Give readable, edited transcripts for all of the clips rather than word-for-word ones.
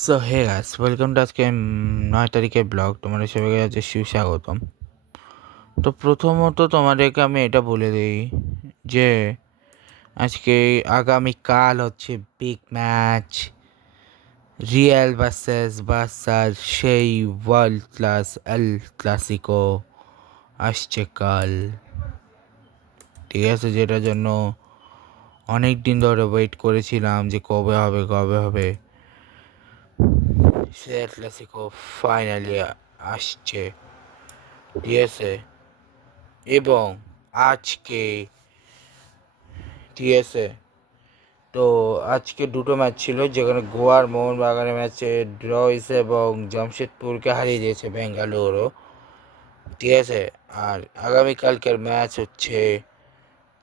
So hey guys, welcome to আজকে 9 তারিখের blog. তোমাদের সবাইকে আজকে সুস্বাগতম। তো প্রথমত তোমাদেরকে আমি এটা বলে দিই যে আজকে আগামীকাল হচ্ছে বিগ ম্যাচ, রিয়াল ভার্সেস বার্সার সেই ওয়ার্ল্ড ক্লাস এল ক্লাসিকো আসছে কাল। ঠিক আছে, যেটার জন্য অনেক দিন ধরে ওয়েট করেছিলাম যে কবে হবে কবে হবে। সে এল ক্লাসিকো ফাইনালি আসছে। ঠিক আছে, এবং আজকে ঠিক আছে, তো আজকে দুটো ম্যাচ ছিল, যেখানে গোয়ার মোহনবাগানের ম্যাচে ড্র হয়েছে এবং জামশেদপুরকে হারিয়ে দিয়েছে বেঙ্গালুরু। ঠিক আছে, আর আগামীকালকের ম্যাচ হচ্ছে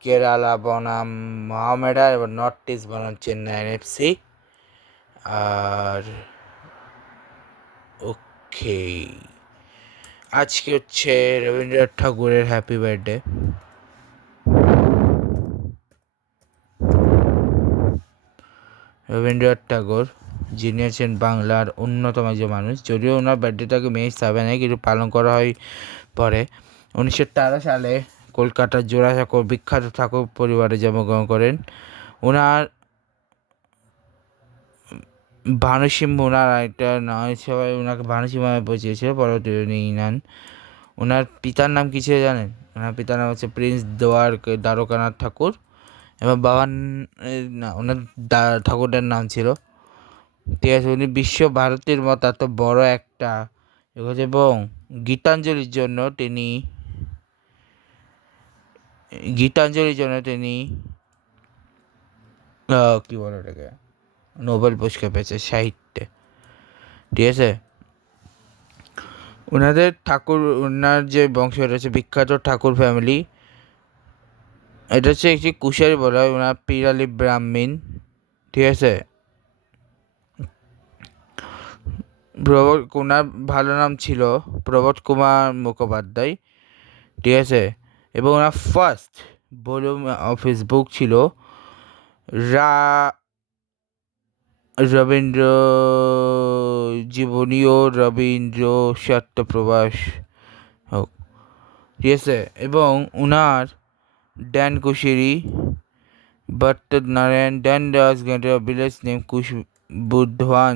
কেরালা বনাম মোহামেডান এবং নর্থ ইস্ট বনাম চেন্নাই এফসি। আর ওকে, আজকে হচ্ছে রবীন্দ্রনাথ ঠাকুরের হ্যাপি বার্থডে। রবীন্দ্রনাথ ঠাকুর, যিনি আছেন বাংলার অন্যতম একজন মানুষ, যদিও ওনার বার্থডেটাকে মে 7 কিন্তু পালন করা হয় পরে। 1913 সালে কলকাতার জোড়াসাঁকোর বিখ্যাত ঠাকুর পরিবারে জন্মগ্রহণ করেন। ওনার ভানুসিংহ, ওনার একটা নয়, সবাই ওনাকে ভানুসিংহ নামে পরিচিত, পরবর্তী উনি নেন। ওনার পিতার নাম কি ছিল জানেন? ওনার পিতার নাম হচ্ছে প্রিন্স দ্বারকানাথ ঠাকুর, এবং বাবার না, ওনার ঠাকুরটার নাম ছিল, ঠিক আছে, উনি বিশ্বভারতীর মতো এত বড় একটা এবং গীতাঞ্জলির জন্য তিনি কি বলে ওটাকে, নোবেল পুরস্কার পেয়েছে সাহিত্যে। ঠিক আছে, ওনার যে বংশ, এটা হচ্ছে বিখ্যাত ঠাকুর ফ্যামিলি। এটা হচ্ছে একটি কুশারি বলা হয়, ওনার পিরালি ব্রাহ্মণ। ঠিক আছে, ওনার ভালো নাম ছিল প্রবোধ কুমার মুখোপাধ্যায়। ঠিক আছে, এবং ওনার ফার্স্ট ভলিউম অফ হিস বুক ছিল রবীন্দ্র জীবনী ও রবীন্দ্র সত্যপ্রবাস হোক। ঠিক আছে, এবং উনার ড্যান কুশিরি নারায়ণ ড্যান দাস ভিলেজ নেম কুশ বর্ধমান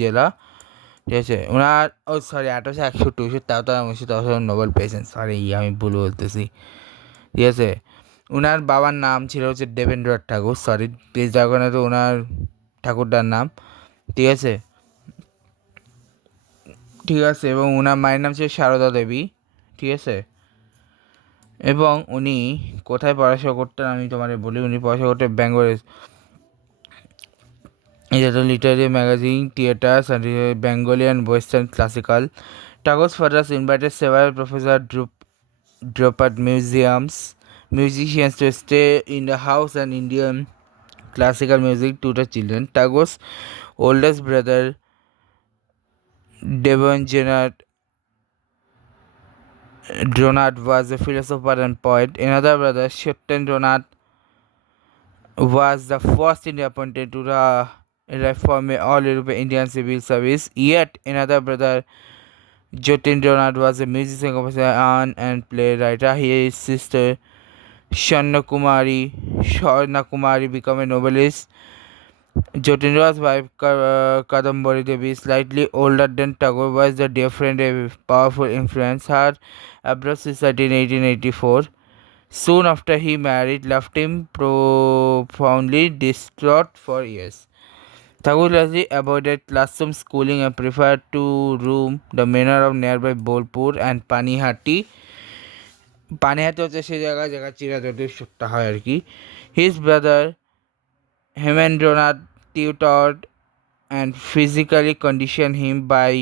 জেলা। ঠিক আছে, ওনার 1861 তাও নোবেল পেয়েছেন। সরি, আমি ভুল বলতেছি। ঠিক আছে, ওনার বাবার নাম ছিল হচ্ছে দেবেন্দ্রনাথ ঠাকুর। সরি প্লিজ, জগন্নাথ ওনার ঠাকুরটার নাম। ঠিক আছে, এবং ওনার মায়ের নাম ছিল সারদা দেবী। ঠিক আছে, এবং উনি কোথায় পড়াশোনা করতেন আমি তোমাদের বলি। উনি পড়াশোনা করতেন বেঙ্গলের literary magazine, theatres and Bengali and Western classical. Tagore's fathers invited several professors drop at musicians to stay in the house and Indian classical music to the children. Tagore's oldest brother Debanjanath Dronath was a philosopher and poet. Another brother Satyendra was the first Indian appointed to the reform all European Indian civil service. Yet another brother Jyotindranath was a musician, composer, and playwright. His sister Swarna Kumari became a novelist. Jyotindranath's wife Kadambari Devi, slightly older than Tagore, was the dear friend and powerful influence. Her abrupt suicide in 1884. Soon after he married, left him profoundly distraught for years. Tagore largely avoided classroom schooling and preferred to roam the manor of nearby Bolpur and Panihati. Panihati হচ্ছে সেই জায়গায় চিরাচরিত সত্য হয় আর কি। His brother Hemendranath tutored and physically conditioned him by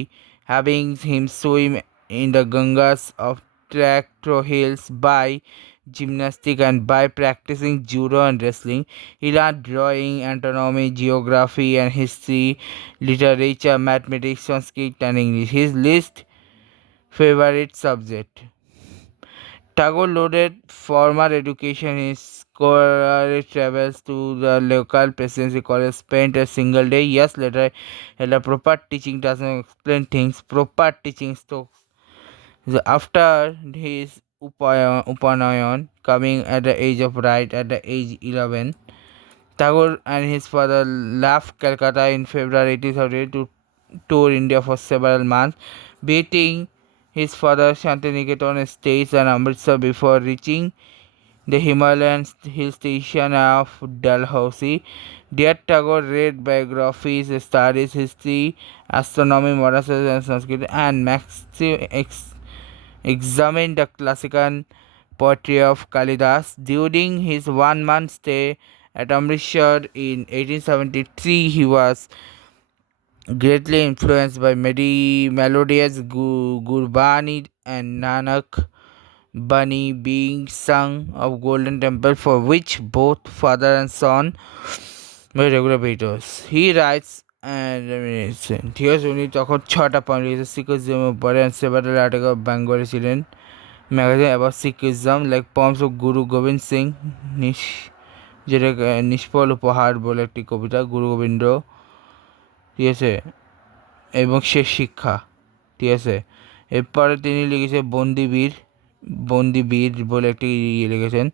having him swim in the Gangas of Tractor Hills, by gymnastics, and by practicing judo and wrestling. He learned drawing, anatomy, geography and history, literature, mathematics, Sanskrit and English. His least favorite subject. Tagore loaded formal education in scholar travels to the local presidency college, spent a single day. Years later, the proper teaching doesn't explain things. Proper teaching so after his Upanayan coming at the age of right at the age 11, Tagore and his father left Calcutta in February 1838 to tour India for several months, beating his father Shantiniketan stays and Amritsar before reaching the Himalayan hill station of Dalhousie. Dear Tagore read biographies, studies history, astronomy, modern science and Sanskrit, and examined the classical poetry of Kalidas. During his 1 month stay at Amritsar in 1873, he was greatly influenced by melodious Gurbani and Nanak Bani being sung of Golden Temple, for which both father and son were regular painters. He writes and reminiscent. Here's উনি তখন 6টা point লিখেছে সিকিজমের উপরে and several articles of Bengali ছিলেন magazine about Sikhism like poems of Guru Gobind Singh যেটা নিষ্ফল উপহার বলে একটি কবিতা গুরু গোবিন্দ, ঠিক আছে, এবং শেষ শিক্ষা, ঠিক আছে। এরপরে তিনি লিখেছে বন্দিবীর বলে একটি লিখেছেন।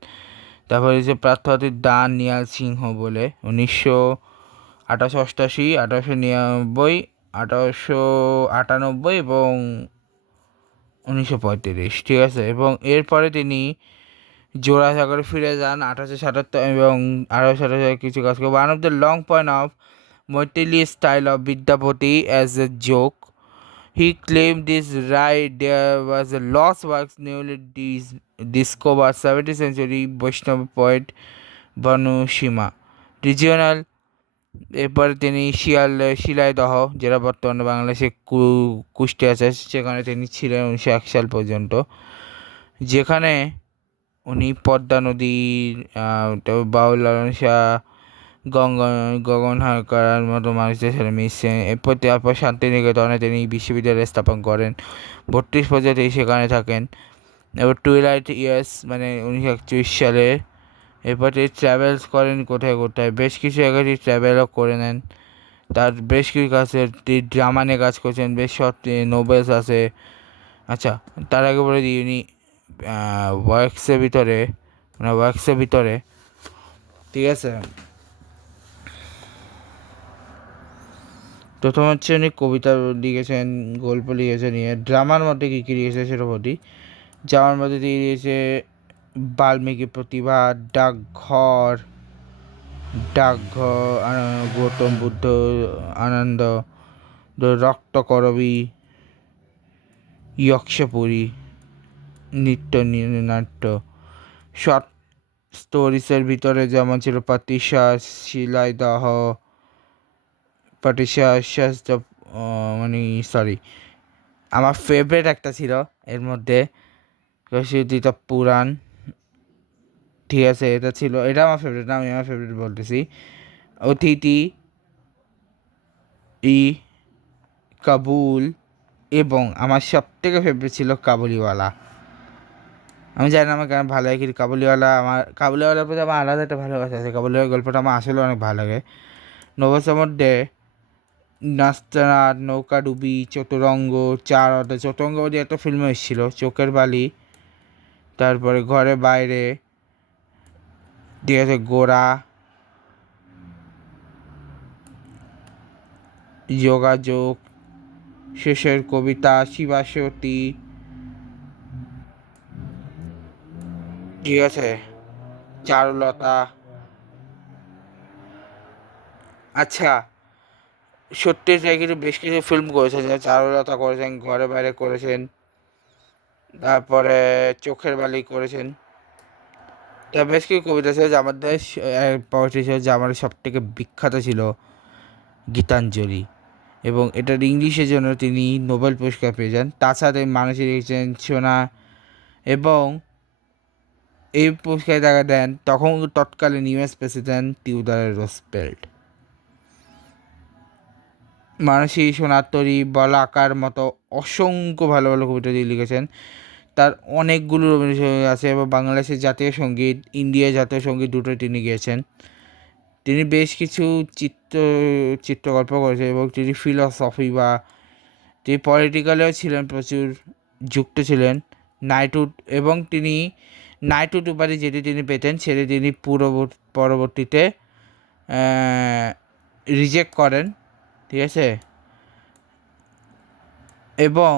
তারপরে হচ্ছে প্রার্থনাথী দান নিয়াল সিংহ বলে 1888, 1899, 1898 এবং 1935, ঠিক আছে। এবং এরপরে তিনি জোড়াসাগরে ফিরে যান 1877 এবং 1877 কিছু কাজ করে। One of the long point of Motilli style of Vidyapati as a joke. He claimed this right there was a lost works newly discovered 17th century Vaishnava poet Banu Shima. Regional এরপরে তিনি শিলাইদহ যেটা বর্তমানে বাংলাদেশে কুষ্টিয়া আছে সেখানে তিনি ছিলেন 1901 সাল পর্যন্ত, যেখানে উনি পদ্মা নদীর বাউল লালন শাহ গগন হালকার মতো মানুষদের সাথে মিশছেন। এরপর তারপর শান্তিনিকেতনে তিনি বিশ্ববিদ্যালয় স্থাপন করেন। 32 বছর তিনি সেখানে থাকেন। এবার টুইলাইট ইয়ার্স মানে 1941 সালে। এরপর তিনি ট্রাভেলস করেন কোথায় কোথায়, বেশ কিছু জায়গায় তিনি ট্রাভেলও করে নেন। তার বেশ কিছু কাছে তিনি ড্রামা নিয়ে কাজ করছেন, বেশ শর্ট নোবেলস আছে। আচ্ছা, তার আগে বলে দিই উনি ওয়ার্কসের ভিতরে ঠিক আছে, প্রথম হচ্ছে উনি কবিতা লিখেছেন, গল্প লিখেছেন, ড্রামার মধ্যে কী কী লিখেছে সেটা বলি। ড্রামার মধ্যে দিয়ে দিয়েছে বাল্মীকি প্রতিভা, ডাকঘর, গৌতম বুদ্ধ আনন্দ, রক্তকরবী, ইয়ক্ষপুরী, নাট্য। শর্ট স্টোরিসের ভিতরে যেমন ছিল পাতিসা, শিলাইদহ, আমার ফেভারিট একটা ছিল এর মধ্যে কৌশিকদিতা পুরাণ, ঠিক আছে, এটা ছিল, এটা আমার ফেভারিট না, আমি আমার ফেভারিট বলতেছি। অতিথি, কাবুল, এবং আমার সব থেকে ফেভারিট ছিল কাবুলিওয়ালা। আমি জানি না আমার কেন ভালো লাগে, কিন্তু কাবুলিওয়ালার প্রতি আমার আলাদা একটা ভালোবাসা আছে। কাবুলিওয়ালা গল্পটা আমার আসলে অনেক ভালো লাগে। নববর্ষের মধ্যে নাস্তানাথ, নৌকাডুবি, চতুরঙ্গ, চতুরঙ্গ বলে একটা ফিল্ম এসেছিল, চোখের বালি, তারপরে ঘরে বাইরে, ঠিক আছে, গোড়া, যোগাযোগ, শেষের কবিতা, শিবাসতী, ঠিক আছে, চারুলতা। আচ্ছা, সত্যির জায়গায় বেশ কিছু ফিল্ম করেছেন, চারুলতা করেছেন, ঘরে বাইরে করেছেন, তারপরে চোখের বালি করেছেন। তা বেশ কিছু কবিতা ছিল, যে আমাদের পোয়েট্রি ছিল, যে আমাদের সব থেকে বিখ্যাত ছিল গীতাঞ্জলি, এবং এটার ইংলিশের জন্য তিনি নোবেল পুরস্কার পেয়ে যান। তাছাড়া তিনি মানুষে লিখেছেন সোনা, এবং এই পুরস্কার তাকে দেন তৎকালীন ইউএস প্রেসিডেন্ট থিওডোর রুজভেল্ট। মানসী, সোনার তরী, বলাকার মতো অসংখ্য ভালো ভালো কবিতা দিয়ে লিখেছেন। তার অনেকগুলো রবীন্দ্রসঙ্গীত আছে এবং বাংলাদেশের জাতীয় সঙ্গীত, ইন্ডিয়ার জাতীয় সঙ্গীত দুটোই তিনি গেয়েছেন। তিনি বেশ কিছু চিত্রকল্প করেছেন এবং তিনি ফিলসফি বা তিনি পলিটিক্যালেও ছিলেন, প্রচুর যুক্ত ছিলেন। নাইটহুড এবং তিনি নাইটহুড উপাধি যেটি তিনি পেতেন সেটি তিনি পরবর্তীতে রিজেক্ট করেন, ঠিক আছে। এবং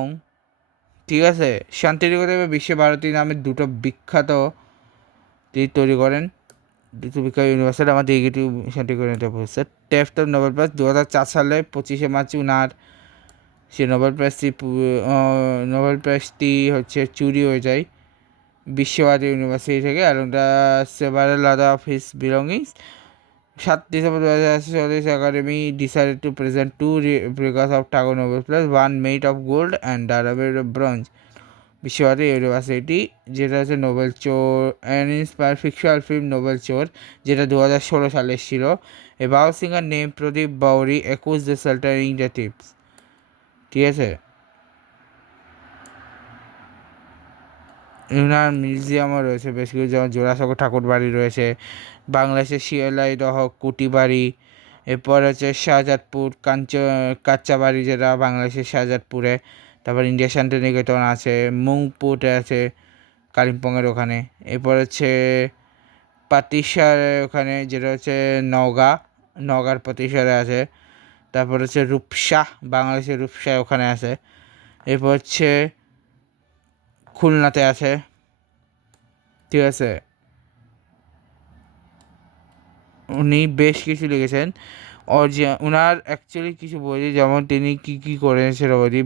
ঠিক আছে, শান্তিনিকেতন এবং বিশ্বভারতী নামে দুটো বিখ্যাত তিনি তৈরি করেন, দুটো বিখ্যাত ইউনিভার্সিটি আমাদের এগেটিভ শান্তিনিকেতন পৌঁছে। টেফট অফ নোবেল প্রাইজ 2004 সালে 25শে মার্চ উনার সে নোবেল প্রাইজটি হচ্ছে চুরি হয়ে যায় বিশ্বভারতী ইউনিভার্সিটি থেকে, along the several other of his belongings. 7 December 2024 academy decided to present 2 replicas of Tagore Nobel Prize, one made of gold and the other made of bronze. Visva Bharati university, যেটা হচ্ছে Nobel Chor and inspire fictional film Nobel Chor, যেটা 2016 সালে এসেছিল। এ বাউ singer name প্রদীপ বাউরি একুশ the সেল্টারিং the tips, ঠিক আছে। ইউনার মিউজিয়ামও রয়েছে বেশ কিছু, যেমন জোড়াসাঁকো ঠাকুর বাড়ি রয়েছে, বাংলাদেশের শিয়ালাই দহ কুটি বাড়ি, এরপর হচ্ছে শাহজাদপুর কাচ্চাবাড়ি, যেটা বাংলাদেশের শাহজাদপুরে। তারপর ইন্ডিয়া শান্তিনিকেতন আছে, মুংপুটে আছে কালিম্পংয়ের ওখানে। এরপর হচ্ছে পাতিসার ওখানে, যেটা হচ্ছে নওগাঁর পাতিসারে আছে। তারপর হচ্ছে রূপসা, বাংলাদেশের রূপসা ওখানে আছে। এরপর হচ্ছে খুলনাতে আছে, ঠিক আছে। উনি বেশ কিছু লিখেছেন। উনার অ্যাকচুয়ালি কিছু বই, যেমন তিনি কী করেন সেটা বলি।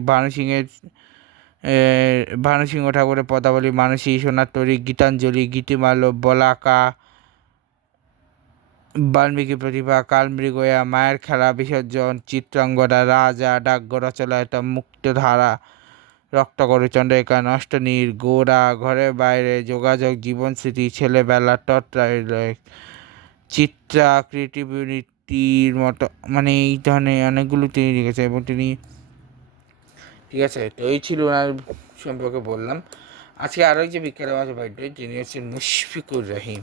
ভানুসিংহ ঠাকুরের পদাবলী, মানসী, সোনার তরী, গীতাঞ্জলি, গীতিমাল্য, বলাকা, বাল্মীকি প্রতিভা, কালমৃগয়া, মায়ের খেলা, বিসর্জন, চিত্রাঙ্গদা, রাজা, ডাকঘর, রচনায়তা, মুক্তধারা, রক্তকরী, চন্দ্রিকা, নষ্টনীর, গোড়া, ঘরে বাইরে, যোগাযোগ, জীবনস্মৃতি, ছেলেবেলা, চিত্রা, ক্রিয়েটিভ ইউনিটির মতো, মানে এই ধরনের অনেকগুলো তিনি লিখেছেন। এবং তিনি, ঠিক আছে, তো এই ছিল ওনার সম্পর্কে বললাম। আজকে আরও যে বিখ্যাত আছে বার্থডে, তিনি হচ্ছেন মুশফিকুর রহিম,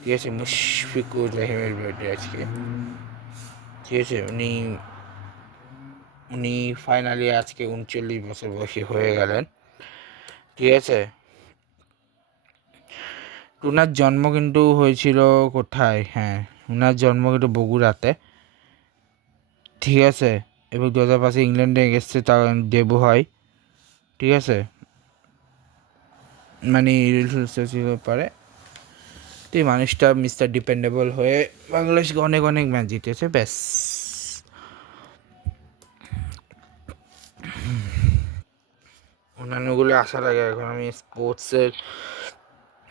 ঠিক আছে। মুশফিকুর রহিমের বার্থডে আজকে, ঠিক আছে। উনি ফাইনালি আজকে 39 বছর বয়সী হয়ে গেলেন, ঠিক আছে। ওনার জন্ম কিন্তু হয়েছিল কোথায়? হ্যাঁ, ওনার জন্ম কিন্তু বগুড়াতে, ঠিক আছে। এবং 2005 ইংল্যান্ডে এগেস্টে তার ডেবু হয়, ঠিক আছে। মানে ছিল পারে, তো এই মানুষটা মিস্টার ডিপেন্ডেবল হয়ে বাংলাদেশকে অনেক অনেক ম্যাচ জিতেছে, ব্যাস। অন্যান্যগুলো আসার আগে এখন আমি স্পোর্টসের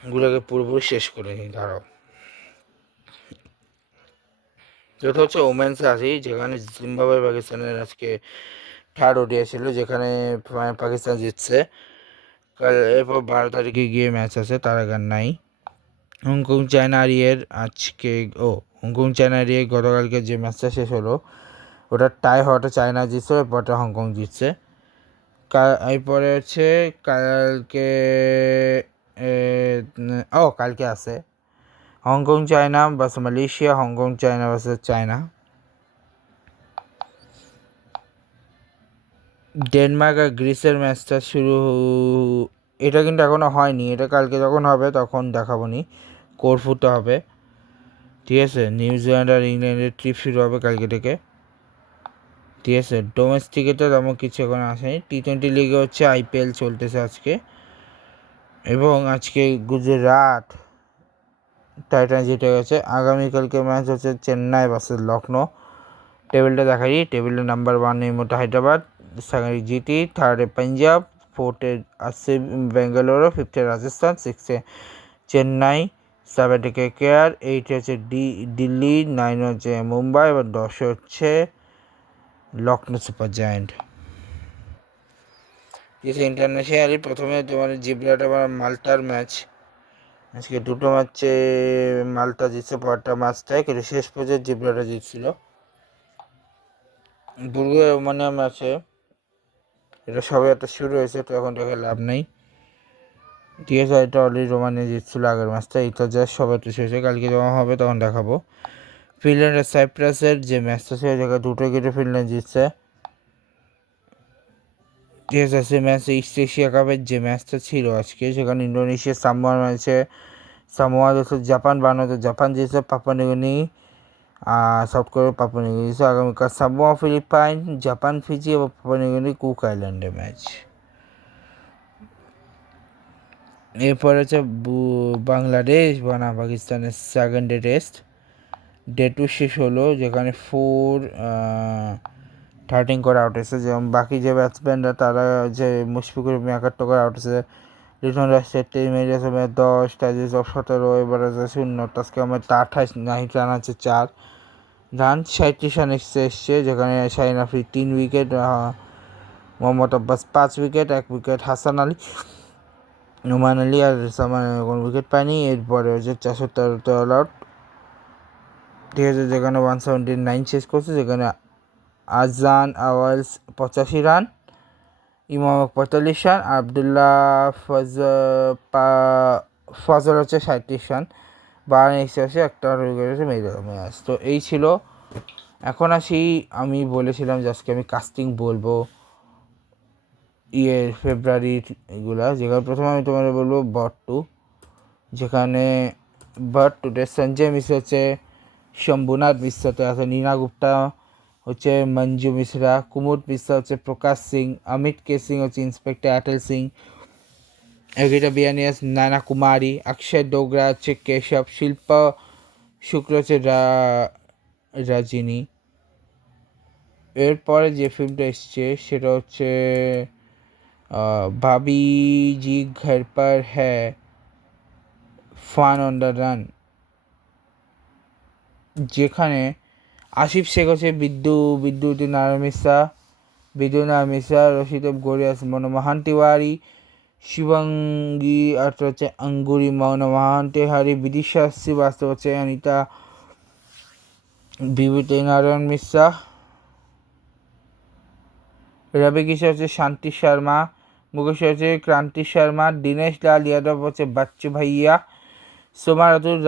গুলোকে পুরোপুরি শেষ করে নিই, দাঁড়াও। যেটা হচ্ছে ওমেন্সে আসি, যেখানে জিম্বাবুয়ে পাকিস্তানের আজকে থার্ড ওডিআই ছিল, যেখানে পাকিস্তান জিতছে। কাল এরপর 12 তারিখে গিয়ে ম্যাচ আছে, তার আগে নাই। হংকং চায়না রিয়ের আজকে হংকং চায়না রিয়ে গতকালকে যে ম্যাচটা শেষ হলো, ওটা টাই হওয়াটা চায়না জিতছে, এরপরটা হংকং জিতছে। এরপরে হচ্ছে কালকে আছে হংকং চায়না বাস Malaysia, Hong Kong China versus China. Denmark আর গ্রিসের ম্যাচটা এটা কিন্তু এখনও হয়নি, এটা কালকে যখন হবে তখন দেখাবো নি। করফুতে হবে, ঠিক আছে। নিউজিল্যান্ড আর ইংল্যান্ডের ট্রিপ শুরু হবে কালকে থেকে, ঠিক আছে। ডোমেস্টিকে তো তেমন কিছু এখন আসেনি। টি20 লিগে হচ্ছে IPL চলতেছে আজকে, এবং আজকে গুজরাট টাইটান্স জিতে গেছে। আগামীকালকে ম্যাচ হচ্ছে চেন্নাই ভার্সেস লখনৌ। টেবিলটা দেখাই, টেবিলের নাম্বার 1 এই মুহূর্তে হায়দ্রাবাদ, সেকেন্ডে জিটি, থার্ডে পাঞ্জাব, ফোর্থে আসছে বেঙ্গালুরু, ফিফথে রাজস্থান, সিক্সথে চেন্নাই, 7 KKR, 8 হচ্ছে দিল্লি, 9 হচ্ছে মুম্বাই, এবং 10 হচ্ছে লখনৌ সুপার জায়ান্ট। ইন্টারন্যাশনালি প্রথমে তোমার জিব্রাল্টার মাল্টার ম্যাচ, আজকে দুটো ম্যাচে মাল্টা জিতছে, পরটা ম্যাচটায় কিন্তু শেষ পর্যন্ত জিব্রাল্টার জিতছিল। বুলগেরিয়া রোমানিয়া ম্যাচে, এটা সবে একটা শুরু হয়েছে, তো এখন দেখে লাভ নেই। ঠিক আছে, এটা অলরেডি রোমানিয়া জিতছিল আগের ম্যাচটা, এটা জাস্ট সবাই তো শেষে, কালকে যখন হবে তখন দেখাবো। ফিনল্যান্ড আর সাইপ্রাসের যে ম্যাচটা ছিল জায়গায় 2 উইকেটে ফিনল্যান্ড জিতছে। ঠিক আছে, সে ম্যাচে ইস্ট এশিয়া কাপের যে ম্যাচটা ছিল আজকে, সেখানে ইন্দোনেশিয়া সামোয়ার ম্যাচে সামোয়া জিতছে, জাপান বানাতে জাপান জিতছে, Papua New Guinea south Korea Papua New Guinea জিতছে। আগামীকাল সামোয়া ফিলিপাইন, জাপান ফিজি এবং পাপুয়া নিউগিনি কুক আইল্যান্ডে ম্যাচ। এরপর হচ্ছে বাংলাদেশ বনাম পাকিস্তানের সেকেন্ড ডে টেস্ট, ডে 2 শেষ হলো, যেখানে 4-13 করে আউট হয়েছে। যেমন বাকি যে ব্যাটসম্যানরা তারা যে মুশফিকুর 71 করে আউট হয়েছে, লিটন রাজ 33, মেহেদী হাসান 10, তাজিজ 17, এবার আছে 0, তাসকিন আহমেদ 28, নাহিদ রান আছে 4 রান, 37 রান এসছে, যেখানে Shaheen Afridi 3 wicket, Mohammad Abbas 5 wicket, 1 wicket Hasan Ali, Noman Ali আর সামান কোনো উইকেট পায়নি। এরপরে হচ্ছে 413 অল আউট, ঠিক আছে, যেখানে 179 শেষ করছে, যেখানে আজান আওয়ালস 85 রান, ইমাম 45 রান, আবদুল্লাহ ফজল হচ্ছে 37 রান, 12 এসে আসে, একটা উইকেট হচ্ছে ম্যাচ। তো এই ছিল। এখন আসি, আমি বলেছিলাম যে আজকে আমি কাস্টিং বলবো ফেব্রুয়ারির এগুলা, যেখানে প্রথমে আমি তোমাদের বলবো বট 2, যেখানে বট 2তে সঞ্জয় মিশ্র হচ্ছে শম্ভুনাথ মিশ্রতে আছে, নীনা গুপ্তা হচ্ছে মঞ্জু মিশ্রা, কুমুদ মিশ্রা হচ্ছে প্রকাশ সিং, অমিত কে সিং হচ্ছে ইন্সপেক্টর অটল সিং, এগিটা বিয়ানিয়াস নানা কুমারী, অক্ষয় ডোগরা হচ্ছে কেশব, শিল্পা শুক্র হচ্ছে রাজিনী। এরপরে যে ফিল্মটা এসছে সেটা হচ্ছে ভাবি জি ঘর পর হ্যায়, ফান অন দ্য রান, যেখানে আসিফ শেখ হচ্ছে বিদ্যুৎ নারায়ণ মিশ্রা, রশিদ গরিয়াস মনমোহন তিওয়ারি, শিবাঙ্গী অর্থ হচ্ছে অঙ্গুরি মনমোহন তিওয়ারি, বিদিশা শ্রীবাস্তব হচ্ছে অনিতা বিভূতি নারায়ণ মিশ্রা, রবি কিশোর হচ্ছে শান্তি শর্মা, মুকেশ হচ্ছে ক্রান্তি শর্মা, দীনেশ লাল यादव হচ্ছে বাচ্চু ভাইয়া, সোমারতুর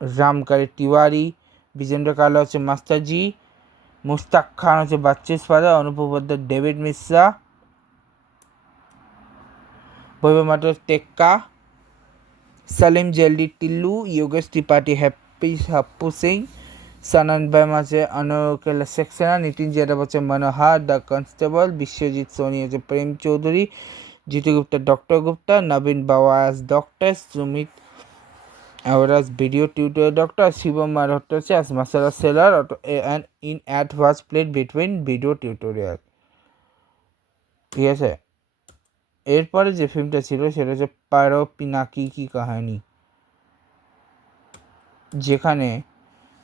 রামকারী তিওয়ারি, বিজেন্দ্র কালা হচ্ছে মাস্টারজি, মুস্তাক খান হচ্ছে বাচ্চুস ফাদার, অনুপম ডেভিড মিশ্রা, বৈভব মাটর টেক্কা, সালিম জেলদি টিল্লু, योगेश त्रिपाठी হাপ্পু সিং, সানান ব্যাম আছে অনুকেলা সেক্সেনা, নীতিন যাদব হচ্ছে মনোহর দ্য কনস্টেবল, বিশ্বজিৎ সোনি হচ্ছে প্রেম চৌধুরী, জিতু গুপ্তা ডক্টর গুপ্তা, নবীন Bawas doctor, Sumit Avara's video tutor doctor, Shivam Malhotra হচ্ছে as masala seller, and in ad was played between video tutorial। ঠিক আছে, এরপরে যে ফিল্মটা ছিল সেটা হচ্ছে পারো পিনাকি কি কাহানি, যেখানে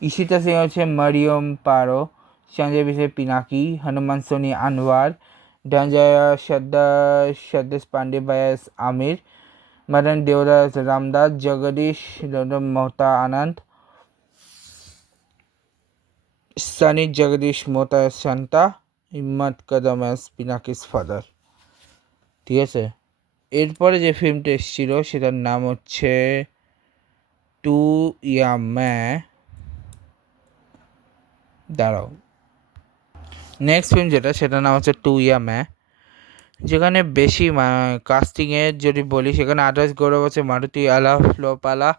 ঈশিতা সিং হচ্ছে মরিয়ম পারো, সঞ্জয় বিশে পিনাকি, হনুমান সোনি আনোয়ার, ধনঞ্জয় সদ্দেশ পান্ডে বায়াস আমির, मदन देवदास रामदास, जगदीश मोहता आनंद, सनी जगदीश मोहता शांता, हिम्मत कदम एस পিনাকিস ফাদার। ঠিক আছে, এরপরে যে ফিল্মটা এসেছিল সেটার নাম হচ্ছে টু ইয়া ম্যা, দাঁড়াও, নেক্সট ফিল্ম যেটা সেটার নাম হচ্ছে টু ইয়া ম্যা, যেখানে বেশি কাস্টিংয়ের যদি বলি সেখানে আদার্স গৌরব আছে মারুতি আলাফলোপালা,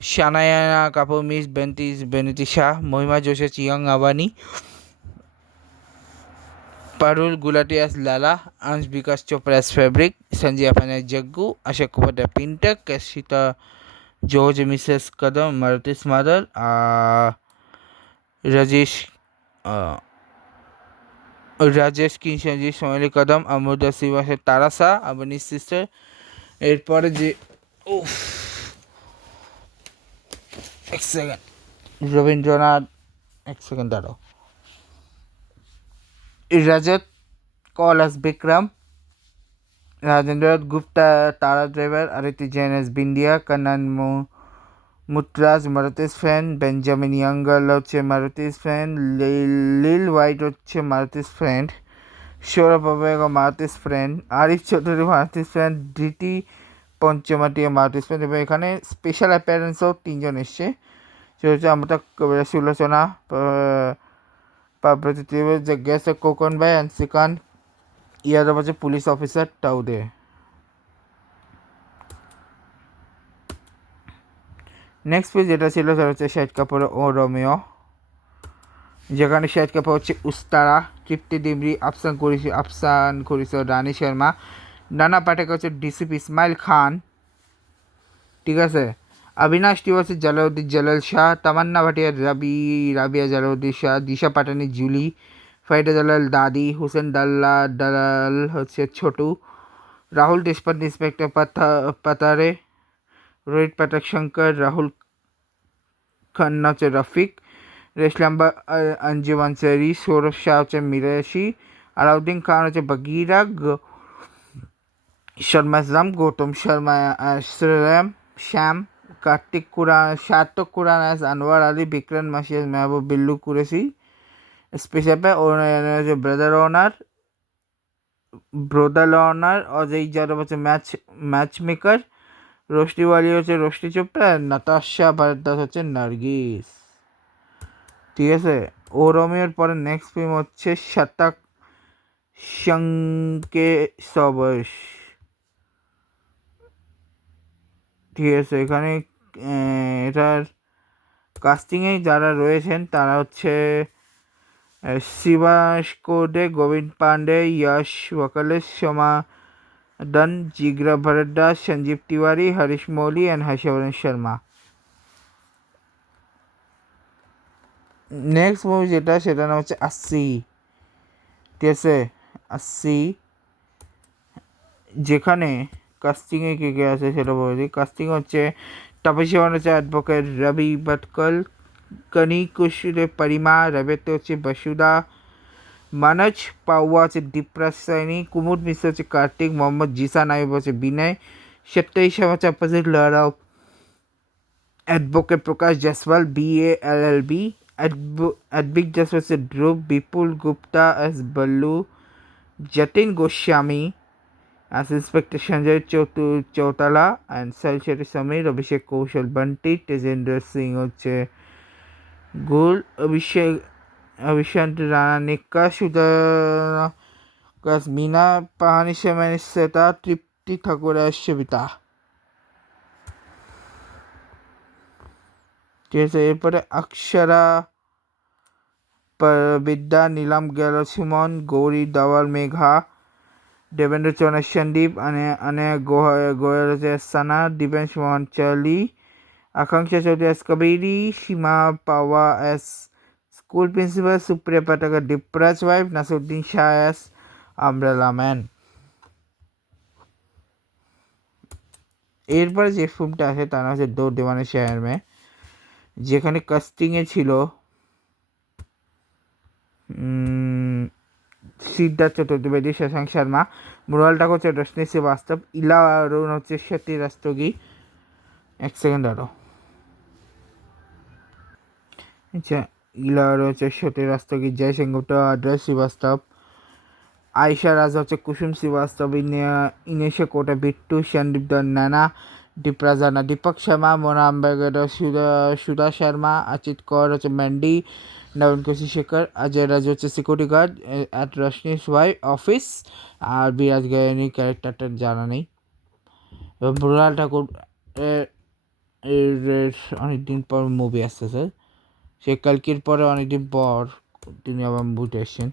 শানায়া কাপুর মিস বেনিতি শাহ, মহিমা জোশে চিয়ং Abani, Parul Gulati as Lala, Ansh Vikas Chopra as fabric, Sanjay अपन as जग्गू, अशोक कुमार पिंटक, Kashita George Mrs Kadam Maruti's mother, Rajesh Kishanji Sonali Kadam, Amrita Shrivas তারাসা আবানি সিস্টার। এরপরে যে এক সেকেন্ড, রবীন্দ্রনাথ, এক সেকেন্ড দাঁড়াও, Rajat Kaul as Vikram, Rajendra Gupta Tara driver, Aditi Jain as Bindiya, Kannan Mutraj Maruti's friend, Benjamin यंगल হচ্ছে মারুতি's ফ্রেন্ড, লিল হোয়াইট হচ্ছে মারুতি's ফ্রেন্ড, Saurabh Abhay Maruতি's friend, Arif Chaudhary Maruti's friend, Dhriti Panchamatia Maruti's friend এবং এখানে স্পেশাল অ্যাপিয়ারেন্সও তিনজন এসছে। সেটা হচ্ছে Amitabh Sulochana, Paprati Trivesh, the guest of Kokon Bhai and Sikand Yadav হচ্ছে পুলিশ অফিসার টাউদে। নেক্সট পেজ যেটা ছিল সেটা হচ্ছে শাহিদ কাপুর ও রোমিও, যেখানে শাহিদ কাপুর হচ্ছে উস্তারা, তৃপ্তি ডিমরি, আফসান কুরিশ, রানী শর্মা, নানা পাটেকর হচ্ছে ডিসিপি ইসমাইল খান, ঠিক আছে। অবিনাশ টিওয়ার হচ্ছে জালাউদ্দিন জালাল শাহ, তামান্না ভাটিয়া রাবিয়া জালাউদ্দিন শাহ, দিশা পাটানি জুলি, ফাইদা জালাল দাদি, হুসেন দালাল হচ্ছে ছোটু, রাহুল দেশপান্ডে ইন্সপেক্টর পাতারে, রোহিত পাঠক শঙ্কর, রাহুল খান্না হচ্ছে রফিক, রেশলাম্বা अंजुम अंसारी, সৌরভ শাহ হচ্ছে মিরাশি, আলাউদ্দিন খান হচ্ছে বগিরা, শর্মা ইসলাম, গৌতম শর্মা শ্যাম, সার্থক কুরান as আনোয়ার আলী, বিক্রম মাসি as মেহবুব বিল্লু কুরেশি, স্পেশাল হচ্ছে ব্রোদাল অনার, অজয় যাদব হচ্ছে ম্যাচ মেকার, রোশনি ওয়ালি হচ্ছে রোশনি চোপড়া, নাতাশা ভারদ্বাজ হচ্ছে নার্গিস, ঠিক আছে। ও রোমিওর পরে নেক্সট ফিল্ম হচ্ছে শতক শঙ্কে সবস, ঠিক আছে। এখানে এটার কাস্টিংয়ে যারা রয়েছেন তারা হচ্ছে শিবাস কোডে, গোবিন্দ পান্ডে, यश वकलेश, সমাদন, জিগরা Bharadwaj, Sanjeev Tiwari, Harish Mouli and Harshvardhan Sharma. Next movie যেটা সেটা নাম হচ্ছে 80, ঠিক আছে। 80 যেখানে কাস্টিংয়ে কে কে আছে সেটা বলে দিই। কাস্টিং হচ্ছে তাপসী হচ্ছে অ্যাডভোকেট রবি ভটকল, কনি কুশলে পরিমা, রবেতে হচ্ছে বসুদা, মানজ পাওয়া হচ্ছে দীপরাজ সাইনি, কুমুদ মিশ্র হচ্ছে কার্তিক, মোহাম্মদ জিসান আইব হচ্ছে বিনয়, সত্তাইশ হচ্ছে অপোজিট লড়াও অ্যাডভোকেট প্রকাশ জয়সওয়াল BALLB, অ্যাডভিক জাস হচ্ছে Dhruv, Vipul Gupta as Ballu, Jatin Goswami as Inspector Sanjay Chautala and Salsheti Samir, Abhishek Kaushal Bunty, Tejendra Singh হচ্ছে গুল, অভিশান্ত রানা নিক্কা, সুধা মিনা পাহানি সেমানি সেতা, তৃপ্তি ঠাকুরের সবিতা, ঠিক আছে। এরপরে অক্ষরা বিদ্যা, নীলাম গেল সুমন, গৌরী দাওয়াল মেঘা, দেবেন্দ্র চৌনা Sandeep, Anaya Goyal Sana, Divesh Mohan Charlie, Akanksha Chaudhary as Kabiri, Seema Pawa as school principal, Supriya Pathak depressed wife, Naseeruddin Shah as umbrella man. এরপরে যে ফিল্মটা আছে তার নাম হচ্ছে দো দিওয়ানে শহর মে, যেখানে কাস্টিংয়ে ছিল সিদ্ধার্থ চতুর্বেদী, শশাঙ্ক শর্মা, মৃণাল ঠাকুর হচ্ছে রশ্মি শ্রীবাস্তব, ইলা অরুণ হচ্ছে শেতি রাস্তগি, এক সেকেন্ড আরও, আচ্ছা, ইলা অরুণ হচ্ছে শেতি রাস্তগি, জয় সেনগুপ্তা, অজয় শ্রীবাস্তব, আয়শা রাজ হচ্ছে কুসুম শ্রীবাস্তব, ইনেশা কোটা বিট্টু, সন্দীপ দন নানা, দীপরাজানা, দীপক শর্মা, মোনা আম্বেগর, সুধা শর্মা, অচিত কর হচ্ছে ম্যান্ডি, নবীন কুশি শেখর, অজয় রাজ হচ্ছে সিকিউরিটি গার্ড অ্যাট রশনিস ওয়াই অফিস, আর বিরাজ গায়নি ক্যারেক্টারটা জানা নেই। এবং মৃণাল ঠাকুর অনেকদিন পর মুভি আসতেছে, সে কালকির পরে অনেকদিন পর তিনি আবার মুভিতে এসছেন।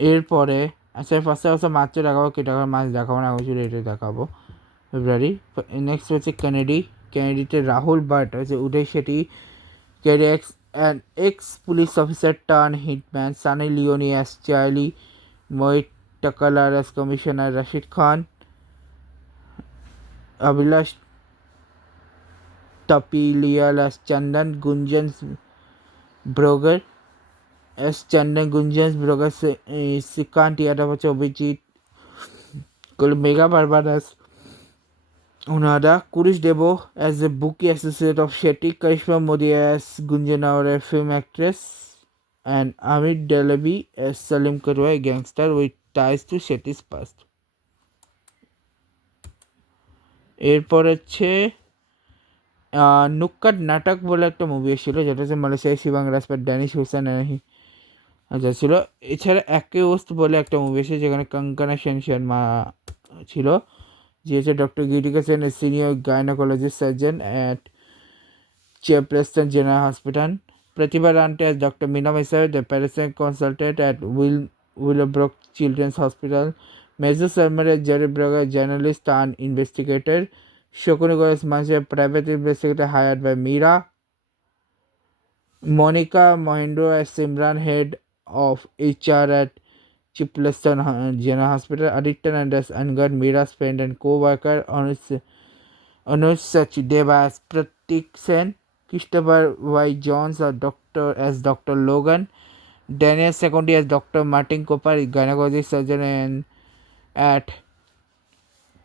এরপরে আচ্ছা ফার্স্টে মাত্র দেখাবো, কেটাকার মাছ দেখাবো না, কিছু রেটে দেখাবো ফেব্রুয়ারি। নেক্সট হচ্ছে কেনেডিতে রাহুল বাট হচ্ছে উদয় শেঠি, ক্যারি ex police officer turn hitman, Sunny Leone as Charlie, Mohit টাকালার এস কমিশনার, রশিদ খান, अभिलाष तपीलियल एस चंदन, गुंजन ब्रोगर एस चंदन, गुंजन ब्रोगर, श्रीकांत यादव হচ্ছে অভিজিৎ, মেগা বারবার এস উনাদা, কুরিশ দেবো as a bookie associate of Shetty, Karishma Modi as Gunjana और film actress, and Amit Dalabi as Salim Karwa, a gangster with ties to Shetty's past. এরপর হচ্ছে নুক্কাড নাটক বলে একটা মুভি এসেছিল, যেটা হচ্ছে মালয়েশিয়ায় শিবাং রাজপাট, ড্যানিশ হুসেন আচ্ছা ছিল। এছাড়া একে ওস্ত বলে একটা মুভি এসেছে, যেখানে কঙ্কনা সেন মা ছিল, যে হচ্ছে doctor Gitika Sen, senior gynaecologist surgeon at Chapleston General Hospital. Pratibha Rante as Dr. Meena Mehsar, the parasite consultant at Willowbrook Children's Hospital. Major Sharma as Jerry Braga, journalist and investigator. Shokuni as Mansa, private investigator hired by Meera. Monica Mohindro as Simran, head of HR at Chapleston General Hospital. Aditya Nand as Angad, Meera's friend and co-worker. Anuj Sachdeva as Pratik Sen. Christopher Y. Jones as Dr. Logan. Daniel Secondi as Dr. Martin Cooper, gynecologist surgeon at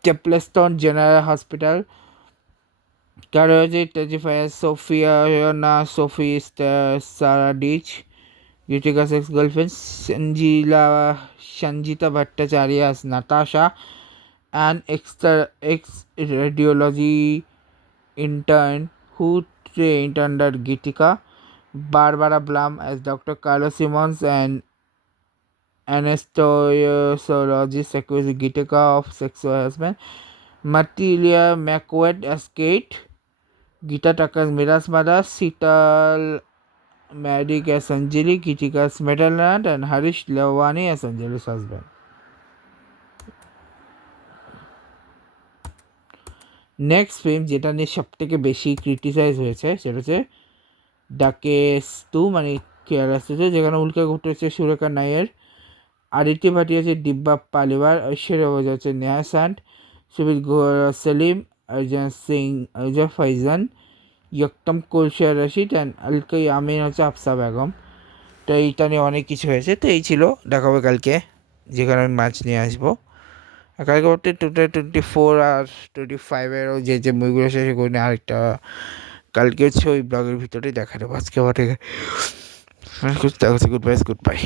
Chapleston General Hospital. Cardiology Tajify as Sophia Yona, Sophie Sarah Ditch, Utika's ex-girlfriend. Sanjita Bhattacharya as Natasha, an ex-radiology intern who trained under Gitika. Barbara Blum as Dr. Carlos Simons, an anesthesiologist accused Gitika of sexual harassment. Matilia McQuaid as Kate. Gita Tucker's Mira's mother. Sital Madik as Anjali, Gitika's middle aunt, and Harish Lavani as Anjali's husband. Next film যেটা নিয়ে সব থেকে বেশি criticise হয়েছে সেটা হচ্ছে ডাকেস্তু, মানে কেয়ারাস্তু, যেখানে উল্কা গুপ্ত হচ্ছে সুরেখা নায়ার, আদিত্য ভাটিয়া হচ্ছে দিব্যা পালিবার, ঐশ্বর্য ওঝা হচ্ছে নেহা সান্ট, সুবিদ সেলিম, অর্জন সিং, অজয় ফাইজান, ইয়ক্তম কুলশা রশিদ অ্যান্ড আলকাই আমিন হচ্ছে আফসা বেগম। তো এইটা নিয়ে অনেক কিছু হয়েছে। তো এই ছিল, দেখাবো কালকে, যেখানে আমি মাছ নিয়ে আসবো। কালকে বলতে 2024 আর 25-এরও যে মুভিগুলো শেষ করে আরেকটা কালকে হচ্ছে ওই ব্লগের ভিতরেই দেখা দেবো। আজকে বটে দেখা হচ্ছে। Good bye.